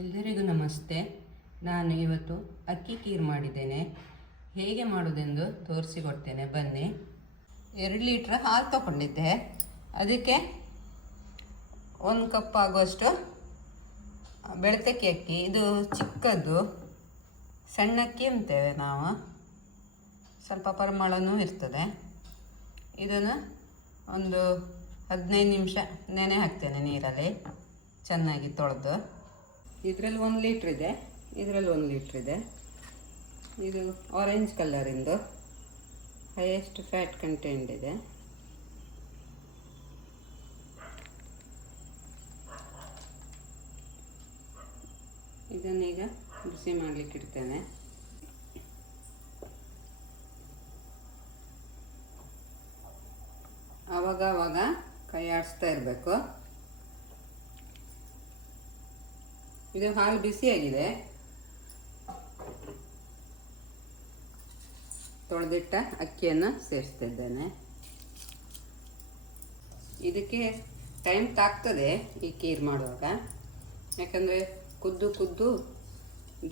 ಎಲ್ಲರಿಗೂ ನಮಸ್ತೆ. ನಾನು ಇವತ್ತು ಅಕ್ಕಿ ಖೀರ್ ಮಾಡಿದ್ದೇನೆ. ಹೇಗೆ ಮಾಡೋದೆಂದು ತೋರಿಸಿಕೊಡ್ತೇನೆ, ಬನ್ನಿ. 2 ಲೀಟ್ರ್ ಹಾಲು ತಗೊಂಡಿದ್ದೆ. ಅದಕ್ಕೆ 1 ಕಪ್ ಆಗುವಷ್ಟು ಬೆಳ್ತಕ್ಕಿ ಅಕ್ಕಿ. ಇದು ಚಿಕ್ಕದ್ದು, ಸಣ್ಣ ಅಕ್ಕಿ ಅಂತೇವೆ ನಾವು, ಸ್ವಲ್ಪ ಪರಿಮಳನೂ ಇರ್ತದೆ. ಇದನ್ನು ಒಂದು 15 ನಿಮಿಷ ನೆನೆ ಹಾಕ್ತೇನೆ ನೀರಲ್ಲಿ, ಚೆನ್ನಾಗಿ ತೊಳೆದು. ಇದರಲ್ಲಿ 1 ಲೀಟ್ರ್ ಇದೆ, ಇದರಲ್ಲಿ 1 ಲೀಟ್ರ್ ಇದೆ. ಇದು ಆರೆಂಜ್ ಕಲರಿಂದು, ಹೈಯೆಸ್ಟ್ ಫ್ಯಾಟ್ ಕಂಟೆಂಟ್ ಇದೆ. ಇದನ್ನೀಗ ಬಿಸಿ ಮಾಡಲಿಕ್ಕೆ ಇಡ್ತೇನೆ. ಆವಾಗ ಕೈ ಆಡಿಸ್ತಾ ಇರಬೇಕು. ಇದು ಹಾಲು ಬಿಸಿಯಾಗಿದೆ. ತೊಳೆದಿಟ್ಟ ಅಕ್ಕಿಯನ್ನು ಸೇರಿಸ್ತಿದ್ದೇನೆ. ಇದಕ್ಕೆ ಟೈಮ್ ತಾಗ್ತದೆ ಈ ಖೀರ್ ಮಾಡುವಾಗ, ಯಾಕಂದರೆ ಕುದ್ದು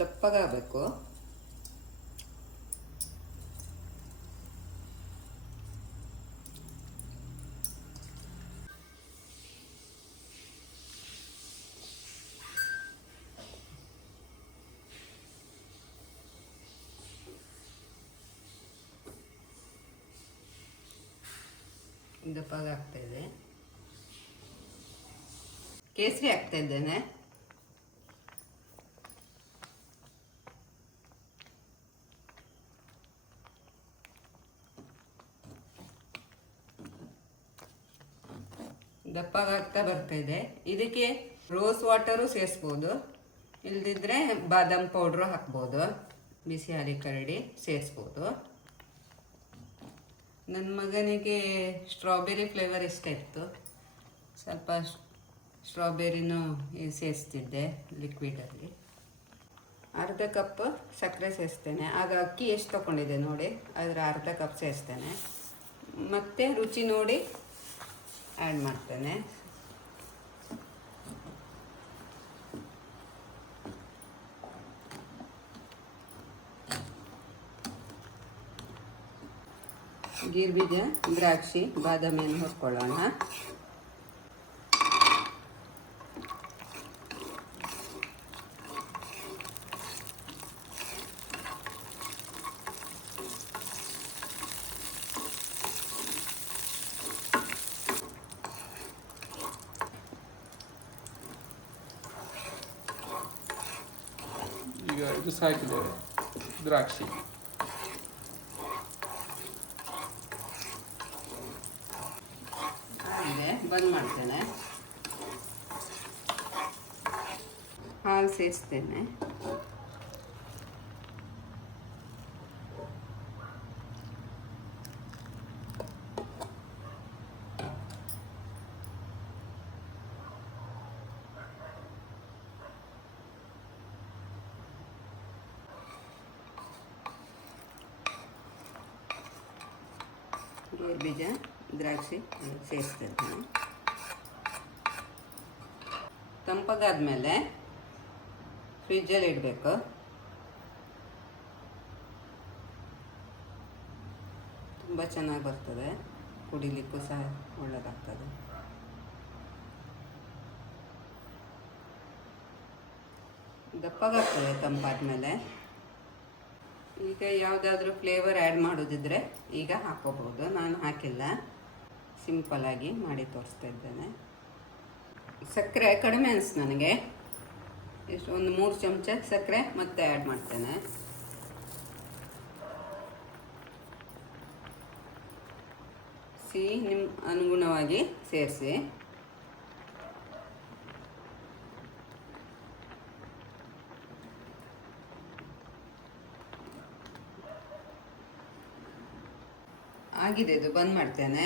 ದಪ್ಪಗಾಗಬೇಕು. ದಪ್ಪಗೆ ಆಗ್ತಾ ಇದೆ. ಕೇಸರಿ ಹಾಕ್ತಾ ಇದ್ದೇನೆ. ದಪ್ಪಗಾಗ್ತಾ ಬರ್ತಾ ಇದೆ. ಇದಕ್ಕೆ ರೋಸ್ ವಾಟರು ಸೇರಿಸ್ಬೋದು, ಇಲ್ದಿದ್ರೆ ಬಾದಾಮ್ ಪೌಡ್ರು ಹಾಕ್ಬೋದು. ಬಿಸಿ ಹಾಲಿಗೆ ಕರಡಿ ಸೇರಿಸ್ಬೋದು. ನನ್ನ ಮಗನಿಗೆ ಸ್ಟ್ರಾಬೆರಿ ಫ್ಲೇವರ್ ಇಷ್ಟ ಇತ್ತು, ಸ್ವಲ್ಪ ಸ್ಟ್ರಾಬೆರಿನೂ ಸೇರಿಸ್ತಿದ್ದೆ ಲಿಕ್ವಿಡಲ್ಲಿ. ಅರ್ಧ ಕಪ್ ಸಕ್ಕರೆ ಸೇರಿಸ್ತೇನೆ. ಆಗ ಅಕ್ಕಿ ಎಷ್ಟು ತೊಗೊಂಡಿದೆ ನೋಡಿ, ಅದರ ಅರ್ಧ ಕಪ್ ಸೇರಿಸ್ತೇನೆ. ಮತ್ತು ರುಚಿ ನೋಡಿ ಆ್ಯಡ್ ಮಾಡ್ತೇನೆ. ಗೀರ್ಬೀಜ, ದ್ರಾಕ್ಷಿ, ಬಾದಾಮಿಯನ್ನು ಹುರ್ಕೊಳ್ಳೋಣ. ಈಗ ಇದು ಸಾಕಿದ್ದೇವೆ ದ್ರಾಕ್ಷಿ. ಬಂದ್ ಮಾಡ್ತೇನೆ. ಹಾಲು ಸೇರಿಸ್ತೇನೆ. ಗೇರುಬೀಜ, ದ್ರಾಕ್ಷಿ ಸೇರಿಸ್ತೇನೆ. ತಂಪಾಗಾದ್ಮೇಲೆ ಫ್ರಿಜ್ಜಲ್ಲಿ ಇಡಬೇಕು. ತುಂಬ ಚೆನ್ನಾಗಿ ಬರ್ತದೆ, ಕುಡಿಲಿಕ್ಕೂ ಸಹ ಒಳ್ಳೆಯದಾಗ್ತದೆ. ದಪ್ಪಗಾಗ್ತದೆ ತಂಪಾದ್ಮೇಲೆ. ಈಗ ಯಾವುದಾದ್ರೂ ಫ್ಲೇವರ್ ಆ್ಯಡ್ ಮಾಡೋದಿದ್ರೆ ಈಗ ಹಾಕೋಬಹುದು. ನಾನು ಹಾಕಿಲ್ಲ, ಸಿಂಪಲ್ಲಾಗಿ ಮಾಡಿ ತೋರಿಸ್ತಾ ಇದ್ದೇನೆ. ಸಕ್ಕರೆ ಕಡಿಮೆ ಅನಿಸ್ತು ನನಗೆ, ಎಷ್ಟು ಒಂದು 3 ಚಮಚ ಸಕ್ಕರೆ ಮತ್ತೆ ಆ್ಯಡ್ ಮಾಡ್ತೇನೆ. ಸಿಹಿ ನಿಮ್ಮ ಅನುಗುಣವಾಗಿ ಸೇರಿಸಿ. ಆಗಿದೆ, ಇದು ಬಂದ್ ಮಾಡ್ತೇನೆ.